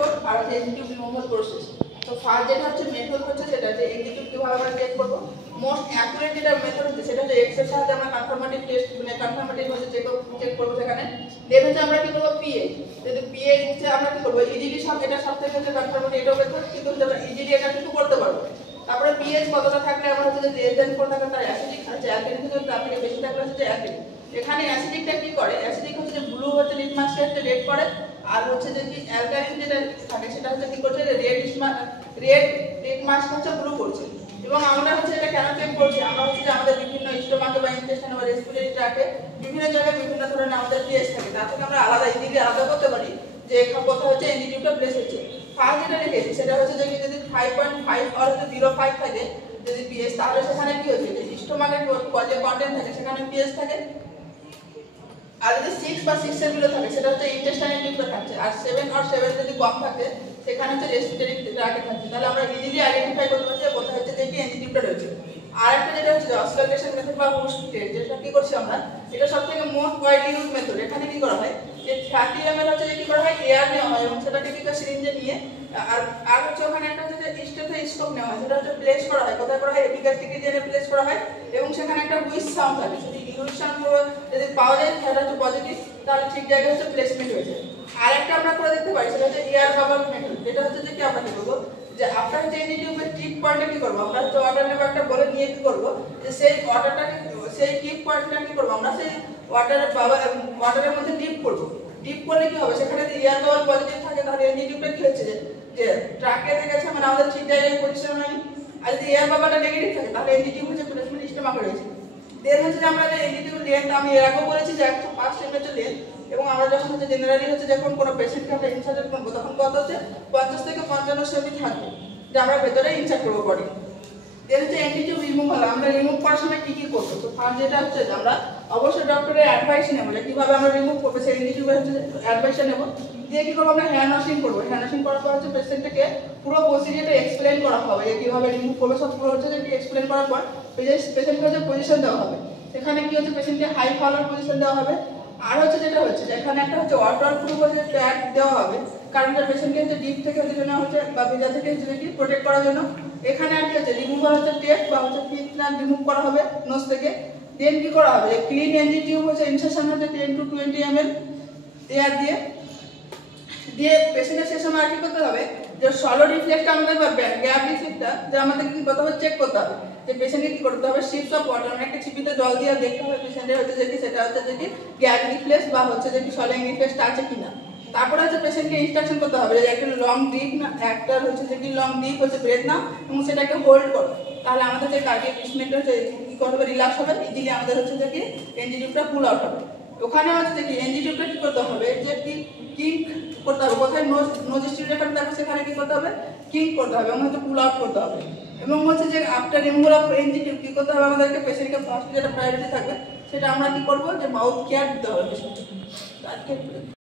Method আর হচ্ছে NG tube removal process. তো first যেটা হচ্ছে মেথড হচ্ছে সেটা যে এনজি টিউব কিভাবে আমরা চেক করব, মোস্ট অ্যাকুরেট যেটা মেথড হচ্ছে সেটা হচ্ছে এক্স এর সাহায্যে আমরা কনফার্মেটিভ টেস্ট মানে কনফার্মেটিভ হচ্ছে চেক করব সেখানে। দেন হচ্ছে আমরা কি করব পিএইচ, যদি পিএইচ হচ্ছে আমরা কি করব ইজিডি সব এটা সবথেকে হচ্ছে কনফার্মেটিভ এটা মেথড, কিন্তু আমরা ইজিডি এটা কিন্তু করতে পারবো। তারপরে পিএইচ কতটা থাকলে আমরা হচ্ছে যে লেস দেন 4 থাকলে তার অ্যাসিডিক আছে, অ্যালকালিন থেকে তার থেকে বেশি থাকলে হচ্ছে অ্যাসিডিক। এখানে অ্যাসিডিকটা কি করে, অ্যাসিডিক হচ্ছে যে ব্লু হচ্ছে লিটমাসকে হচ্ছে রেড করে, আর হচ্ছে যে কি অ্যালকালিন যেটা থাকে সেটা হচ্ছে কি করছে রেড লিটমাসকে হচ্ছে ব্লু করছে। এবং আমরা হচ্ছে এটা কেন চেক করছি, আমরা হচ্ছে যে আমাদের বিভিন্ন স্টোমাকে বা ইন্টেস্টাইনে বা রেসপিরেটরি ট্র্যাকে বিভিন্ন জায়গায় বিভিন্ন ধরনের আমাদের পিএইচ থাকে, তার থেকে আমরা আলাদা ইজিলি আলাদা করতে পারি যে কোথায় হচ্ছে এনজি টিউবটা প্লেস হচ্ছে। ফার্স্ট যেটা রেখেছি সেটা হচ্ছে যে যদি 5.5 আর 0.5 থাকে যদি পিএইচ, তাহলে সেখানে কি হচ্ছে যে স্টোমাকের যে কন্টেন্ট থাকে সেখানে পিএইচ থাকে। আর যদি 6 বা 6 এর বিলো থাকে সেটা হচ্ছে ইন্টেস্টাইনাল টিউবে থাকছে, আর 7 আর 7 যদি কম থাকে সেখানে হচ্ছে রেসপিরেটরি ট্র্যাকে থাকছে। তাহলে আমরা ইজিলি আইডেন্টিফাই করতে পারছি যে কোথায় হচ্ছে যে কি এনজি টিউবটা রয়েছে। আর একটা যেটা হচ্ছে অসকালটেশন মেথড বা হুশ টেস্ট, যেটা কি করছি আমরা, এটা সবথেকে মোস্ট ওয়াইডলি ইউজড মেথড। এখানে কি করা হয় যে 30 ml হচ্ছে যে কি করা হয় এয়ার নেওয়া হয় এবং সেটাকে কি সিরিঞ্জে নিয়ে আর হচ্ছে ওখানে একটা হচ্ছে যে স্টেথোস্কোপ নেওয়া হয়, সেটা হচ্ছে প্লেস করা হয়, কোথায় করা হয় এপিগাস্ট্রিক রিজিয়নে প্লেস করা হয় এবং সেখানে একটা হুইস সাউন্ড থাকে, যদি হুইস সাউন্ড যদি পাওয়া যায় সেটা হচ্ছে পজিটিভ, তাহলে ঠিক জায়গায় হচ্ছে প্লেসমেন্ট হয়েছে। আর একটা আমরা করে দেখতে পারি সেটা হচ্ছে এয়ার বাবল মেথড, যেটা হচ্ছে যে কি আমরা কি করবো যে আপনার যে এনজি টিউবের টিপ পয়েন্টে কি করবো, আমরা হচ্ছে ওয়াটার নেব একটা বলে নিয়ে কি করবো যে সেই ওয়াটারটাকে সেই টিপ পয়েন্টটা কি করবো আমরা সেই ওয়াটারের মধ্যে ডিপ করবো। ডিপ করলে কি হবে, সেখানে যদি এয়ার বাবল পজিটিভ থাকে তাহলে এনজি টিউবটা কি হচ্ছে যে ট্র্যাকে গেছে, মানে আমাদের ঠিক জায়গায় পজিশন হয়নি। আর যদি এয়ার বাবলটা নেগেটিভ থাকে তাহলে এনজি টিউব হচ্ছে প্লেসমেন্ট স্টোমাকে রয়েছে। দেন হচ্ছে যে আমরা যে এনজি টিউব লেন্থ আমি এর আগেও বলেছি যে 105 সেন্টিমিটার লেন্থ, এবং আমরা যখন হচ্ছে জেনারেলি হচ্ছে যখন কোনো পেশেন্টকে আমরা ইনসার্ট করবো তখন কত হচ্ছে 50 থেকে 55 সেমি থাকবে যে আমরা ভেতরে ইনসার্ট করবো বডি। দেন হচ্ছে এনজি টিউব রিমুভাল, আমরা রিমুভ করার সময় কি কি করবো, তো ফার্স্ট যেটা হচ্ছে যে আমরা অবশ্যই ডক্টরের অ্যাডভাইস নেবো যে কিভাবে আমরা রিমুভ করবো, সেই এনজি টিউবের হচ্ছে অ্যাডভাইসটা নেবো। দিয়ে কি করবো আমরা হ্যান্ড ওয়াশিং করবো, হ্যান্ড ওয়াশিং করার পর হচ্ছে পেশেন্টকে পুরো প্রসিডিউরটা এক্সপ্লেন করা হবে যে কিভাবে রিমুভ করবে, সব পুরো হচ্ছে যে এক্সপ্লেন করার পর পেশেন্টকে হচ্ছে পজিশন দেওয়া হবে, সেখানে কি হচ্ছে পেশেন্টকে হাই ফলোর পজিশন দেওয়া হবে। আর হচ্ছে যেটা হচ্ছে এখানে একটা হচ্ছে ওয়াটার প্রুফ হচ্ছে ট্যাগ দেওয়া হবে, কারণ যে পেশেন্টকে হচ্ছে ডিপ থেকে হচ্ছে জন্য হচ্ছে বা ভেজা থেকে হচ্ছে প্রোটেক্ট করার জন্য। এখানে আর কি হচ্ছে রিমুভার হচ্ছে টেপ বা হচ্ছে পিটনার রিমুভ করা হবে নোজ থেকে। দেন কি করা হবে ক্লিন এনজি টিউব হচ্ছে ইনসেশন হচ্ছে 10 to 20 ml এয়ার দিয়ে পেশেন্টের সে সময় আর কি করতে হবে যে সলো রিফ্লেক্সটা আমাদের বা গ্যাপ রিফ্লেক্সটা যে আমাদের কি করতে হবে চেক করতে হবে যে পেশেন্টকে কি করতে হবে শিপস অফ ওয়াটার, মানে একটা ছিপিতে জল দিয়ে দেখতে হবে পেশেন্টের হচ্ছে যে সেটা হচ্ছে যে গ্যাপ রিফ্লেক্স বা হচ্ছে যে সলিং রিফ্লেক্সটা আছে কিনা। তারপরে হচ্ছে পেশেন্টকে ইনস্ট্রাকশন করতে হবে যে একটা লং ডিপ না একটা হচ্ছে যে কি লং ডিপ হচ্ছে ব্রেথ নাও এবং সেটাকে হোল্ড করো, তাহলে আমাদের যে কার্ডিয়াক রিসমেন্ট হচ্ছে কি করবে রিল্যাক্স হবে, ইজিলি আমাদের হচ্ছে যে কি এনজি টিউবটা পুল আউট হবে। ওখানে হচ্ছে যে কি এনজি টিউবটা কি করতে হবে যে কি কিক করতে হবে, কোথায় নোজ স্টিমুলেটর থাকবে সেখানে কি করতে হবে কিক করতে হবে এবং হচ্ছে পুল আউট করতে হবে। এবং হচ্ছে যে after removal of NG tube কি করতে হবে আমাদেরকে পেশেন্টকে ফার্স্ট যেটা প্রায়োরিটি থাকবে সেটা আমরা কি করবো যে মাউথ কেয়ার দিতে হবে পেশেন্টকে।